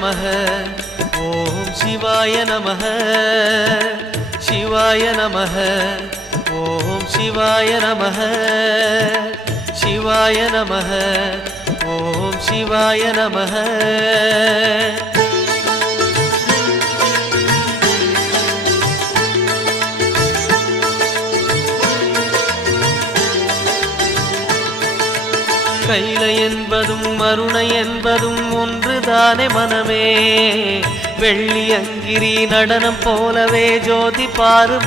நமः ஓம் சிவாய நமः சிவாய நமः ஓம் சிவாய நமः சிவாய நமः ஓம் சிவாய நமः கைலை என்பதும் மருணை என்பதும் ஒன்றுதானே மனமே வெள்ளி அங்கிரி நடனம் போலவே ஜோதி பாரு